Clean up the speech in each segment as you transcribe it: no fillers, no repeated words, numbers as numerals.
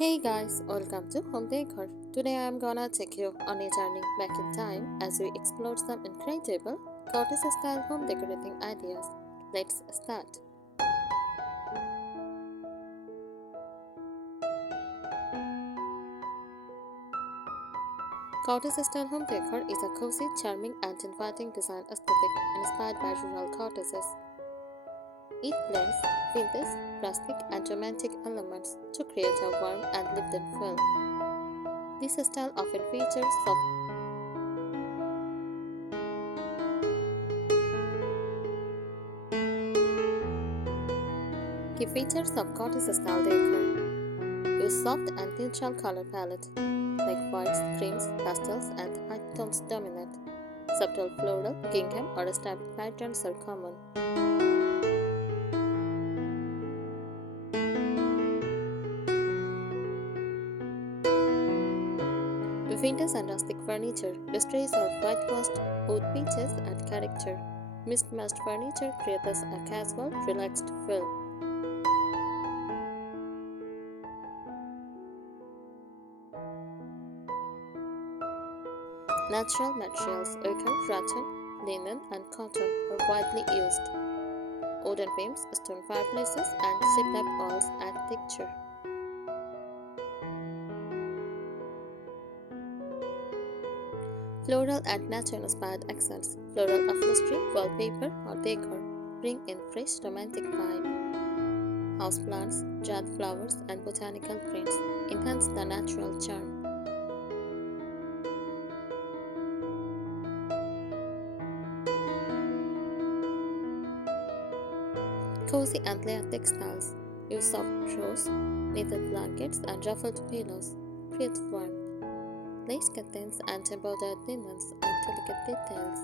Hey guys, welcome to Home Decor. Today I am gonna take you on a journey back in time as we explore some incredible cottage style home decorating ideas. Let's start. Cottage style home decor is a cozy, charming, and inviting design aesthetic inspired by rural cottages. It blends vintage, rustic, and romantic elements to create a warm and lived-in feel. This style often features soft key features of cottage style decor. Use soft and neutral color palette like whites, creams, pastels, and high tones dominate. Subtle floral, gingham, or stamped patterns are common. Vintage and rustic furniture displays are whitewashed wood pieces and character. Mismatched furniture creates a casual, relaxed feel. Natural materials, ochre, rattan, linen, and cotton are widely used. Wooden beams, stone fireplaces, and shiplap walls add texture. Floral and nature-inspired accents, floral upholstery, wallpaper, or decor bring in fresh romantic vibe. Houseplants, jade flowers, and botanical prints enhance the natural charm. Cozy and layered textiles use soft throws, knitted blankets, and ruffled pillows create warmth. Lace curtains and embroidered linens add delicate details.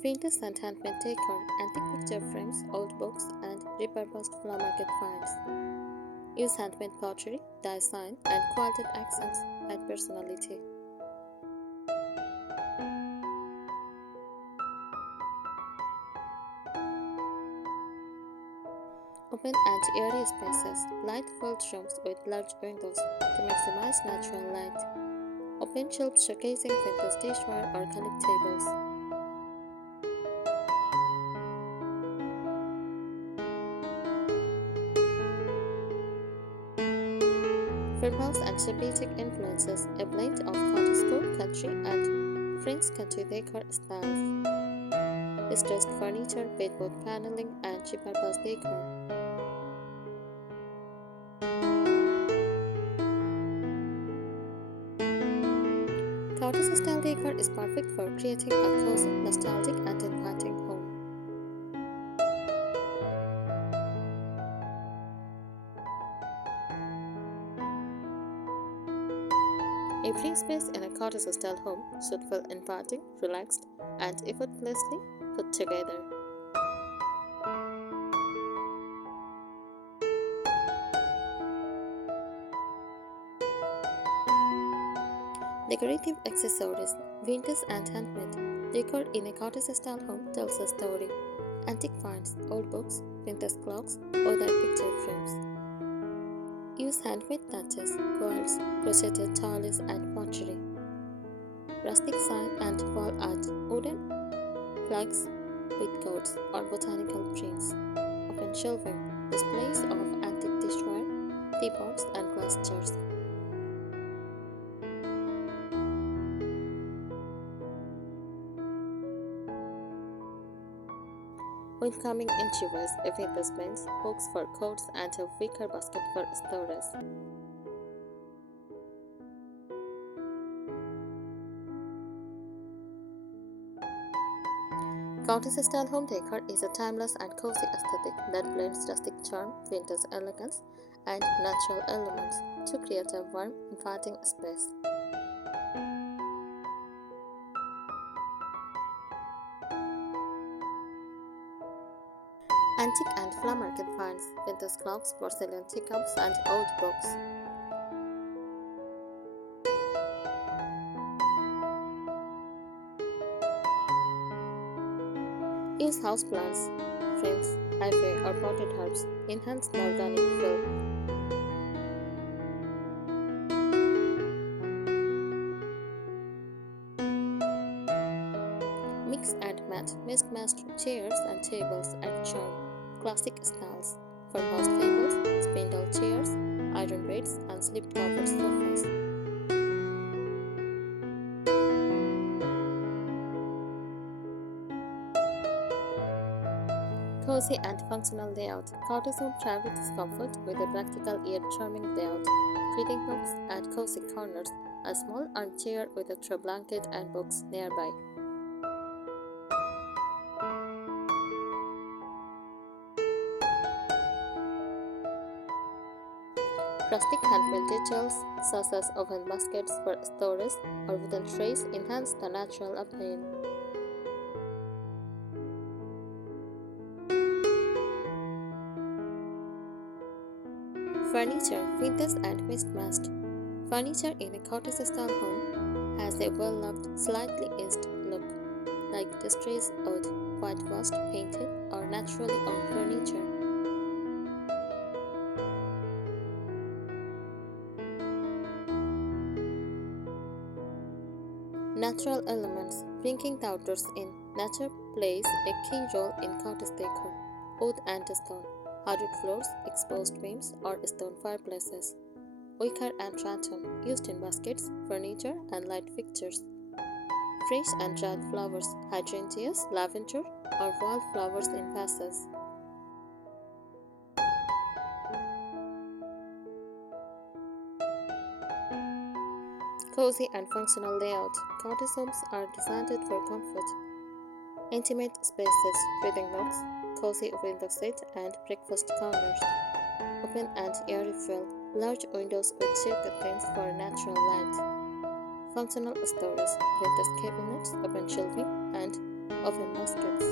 Vintage and handmade decor, antique picture frames, old books, and repurposed flower market finds. Use handmade pottery, design, and quilted accents add personality. Open and airy spaces, light-filled rooms with large windows to maximize natural light. Open shelves showcasing vintage dishware or collectibles. Farmhouse and Semitic influences, a blend of Cottagecore country and French country decor styles. Distressed furniture, bedboard paneling, and repurposed decor. Cottage style decor is perfect for creating a cozy, nostalgic, and inviting home. Every space in a cottage style home should feel inviting, relaxed, and effortlessly put together. Decorative accessories, vintage and handmade. Decor in a cottage style home tells a story. Antique finds, old books, vintage clocks, or their picture frames. Use handmade touches, quilts, crocheted tireless, and pottery. Rustic sign and wall art, wooden plugs with codes or botanical prints. Open shelving, displays of antique dishware, teapots, and glass jars. Welcoming entryways, vintage bins, hooks for coats, and a wicker basket for storage. Cottage style home decor is a timeless and cozy aesthetic that blends rustic charm, vintage elegance, and natural elements to create a warm, inviting space. Antique and flea market finds, vintage clocks, porcelain teacups, and old books. Use houseplants, ferns, ivy, or potted herbs. Enhance the organic feel. Mix and match mismatched chairs and tables add charm. Classic styles: farmhouse tables, spindle chairs, iron beds, and slip-covered sofas. Cozy and functional layout. Cottage home thrive with comfort with a practical yet charming layout. Reading nooks and cozy corners. A small armchair with a throw blanket and books nearby. Rustic handmade details such as oven baskets for storage or wooden trays enhance the natural appeal. Furniture, vintage and mismatched. Furniture in a cottage-style home has a well-loved, slightly aged look, like distressed oud, whitewashed, painted, or naturally owned furniture. Natural elements, bringing the outdoors in. Nature plays a key role in cottage decor. Wood and stone, hardwood floors, exposed beams, or stone fireplaces. Wicker and rattan, used in baskets, furniture, and light fixtures. Fresh and dried flowers, hydrangeas, lavender, or wildflowers in vases. Cozy and functional layout. Cottage homes are designed for comfort. Intimate spaces, reading nooks, cozy window seat, and breakfast corners. Open and airy feel. Large windows with sheer curtains for natural light. Functional storage, vintage cabinets, open shelving, and oven baskets.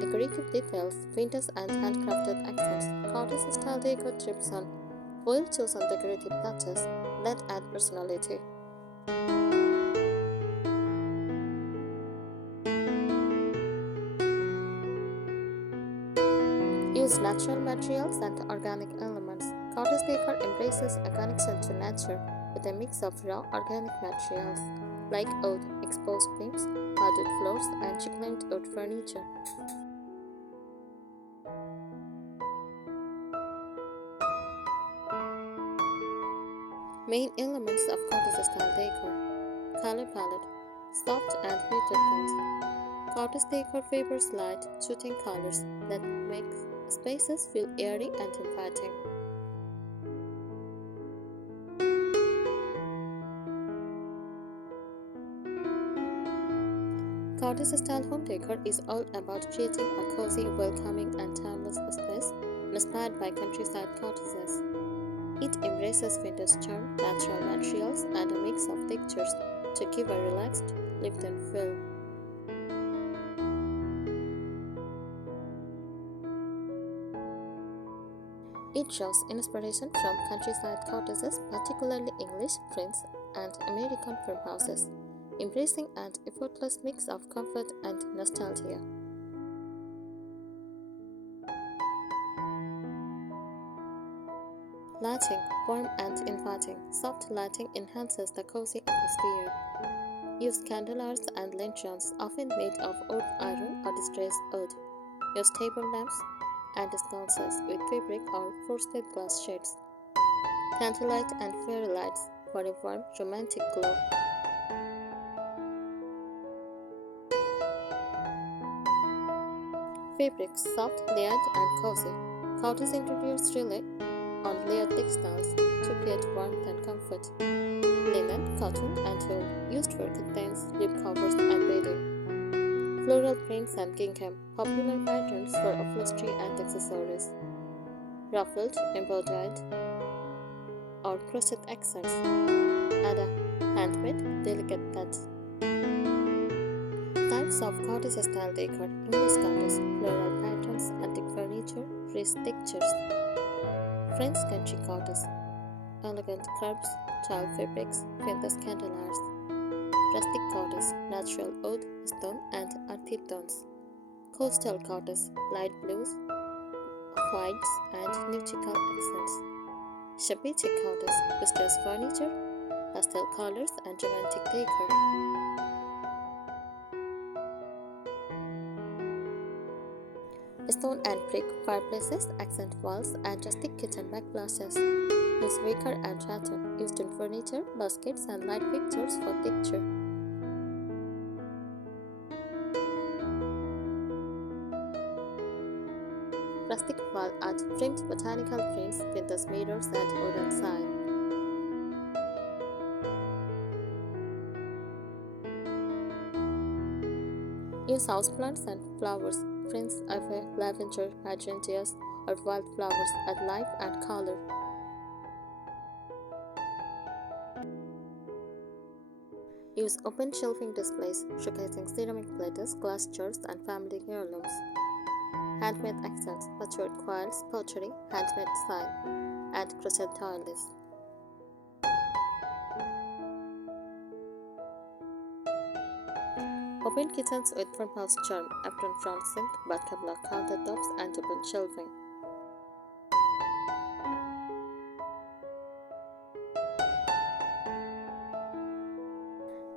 Decorative details, vintage and handcrafted accents. Cottage style decor trips on well chosen decorative touches that add personality. Use natural materials and organic elements. Cottage decor embraces a connection to nature with a mix of raw organic materials like oak, exposed beams, hardwood floors, and reclaimed wood furniture. Main elements of cottage style decor: color palette, soft and muted tones. Cottage decor favors light, shooting colors that make spaces feel airy and inviting. Cottage style home decor is all about creating a cozy, welcoming, and timeless space inspired by countryside cottages. It embraces vintage charm, natural materials, and a mix of textures to give a relaxed, lived-in feel. It draws inspiration from countryside cottages, particularly English, French, and American farmhouses, embracing an effortless mix of comfort and nostalgia. Lighting, warm and inviting. Soft lighting enhances the cozy atmosphere. Use candlelights and lanterns, often made of old iron or distressed wood. Use table lamps and sconces with fabric or frosted glass shades. Candlelight and fairy lights for a warm, romantic glow. Fabrics, soft, layered, and cozy. Cottage interiors rely on layered textiles to create warmth and comfort. Linen, cotton, and wool used for curtains, lip covers, and bedding. Floral prints and gingham, popular patterns for upholstery and accessories. Ruffled, embroidered, or crochet accents add a handmade, delicate touch. Types of cottage style decor: English cottage, floral patterns, antique furniture, rich textures. French country cottage, elegant curves, tile fabrics, vintage candeliers. Rustic cottage, natural wood, stone, and earthy tones. Coastal cottage, light blues, whites, and nautical accents. Shabby cottage, distressed furniture, pastel colors, and romantic decor. Stone and brick fireplaces, accent walls, and rustic kitchen backglasses. Use wicker and rattan used in furniture, baskets, and light fixtures for texture. Rustic wall art framed botanical prints, vintage mirrors, and wooden sign. Use houseplants and flowers, prints of lavender, hydrangeas, or wildflowers add life and color. Use open shelving displays showcasing ceramic plates, glass jars, and family heirlooms. Handmade accents, patchwork quilts, pottery, handmade sign, and crochet tireless. Open kitchens with farmhouse charm, apron front sink, bathtub block countertops, and open shelving.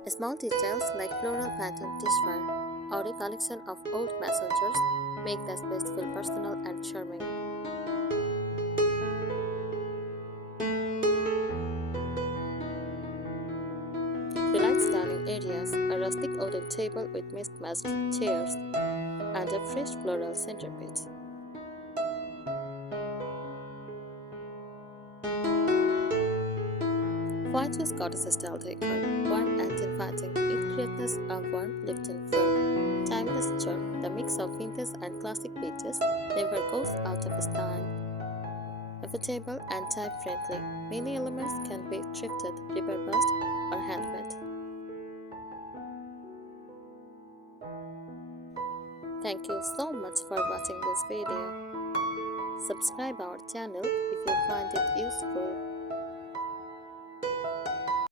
Small details like floral pattern dishware or a collection of old messengers make the space feel personal and charming. Relaxed dining areas, a rustic wooden table with mismatched chairs, and a fresh floral centerpiece. Why choose cottage style decor? Warm and inviting, it creates a warm, lifting feel. Timeless charm, the mix of vintage and classic pieces never goes out of style. Affordable and type friendly, many elements can be thrifted, repurposed, or handmade. Thank you so much for watching this video. Subscribe our channel if you find it useful.